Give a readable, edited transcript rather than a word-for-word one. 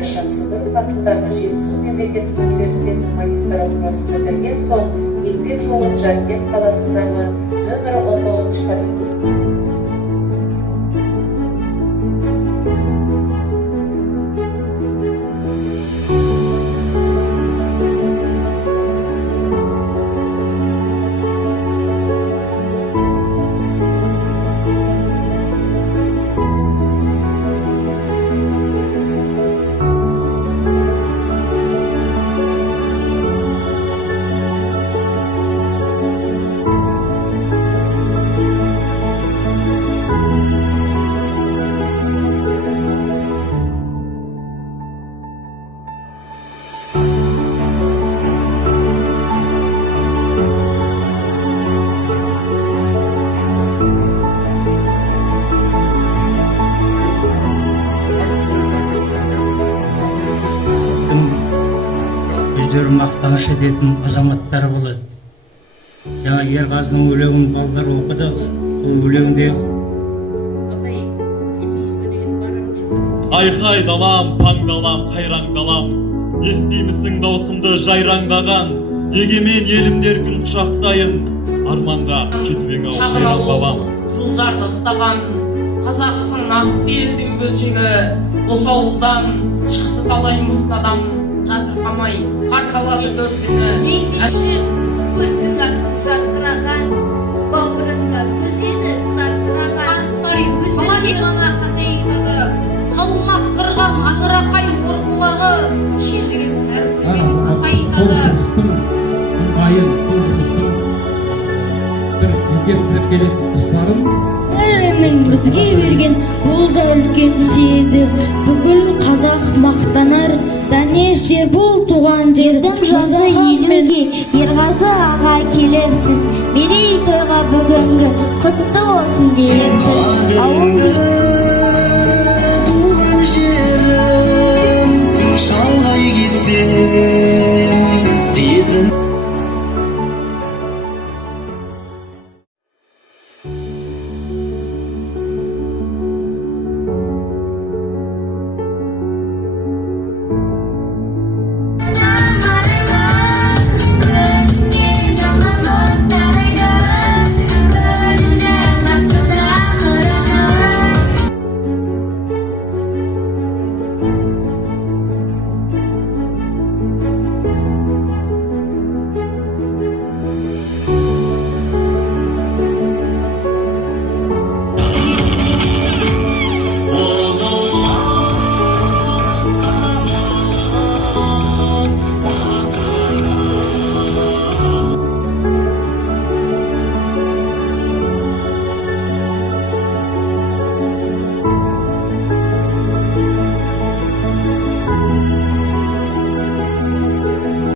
Яшан Судыров атындағы Жетісу мемлекеттік университетінің магистратурасын бітірген соң еңбек жолын Жаркент қаласындағы нөмірі 19 кәсіпорын өздері мақтаныш ететін азаматтар болады. Жаңа Ерғазының өлеңін балалар оқыды. Ол өлеңде айқай далам, паңдалам, қайраңдалам, естимісің даусымды жайраңдаған, егемен елімдер күн құшақтайын, арманға кетпең-ау қайран балам. Қызылжарлықтаған Қазақстан ақ белдің бөлшегі, осы ауылдан шықты талай мықты адам, жатырқамай қарсы алады көрсені. Ендеше көттің астын жатыраған, бауырында өзені сартыраған. Қалай ғана қандай айтады, қалмақ қырған аңырақай ұрқылағы, шежірес әртімен қайтады. Айын толшылсын бір үлкен келетін тұстарын Әрінің бізге берген бұл да үлкен сиеді. Бүгін қазақ мақтанар, дәнешер бұл туған жердің жазы елуге Ерғазы аға келіпсіз, мерейтойға бүгінгі құтты болсын дейміз. Туған жерім шалғай кетсе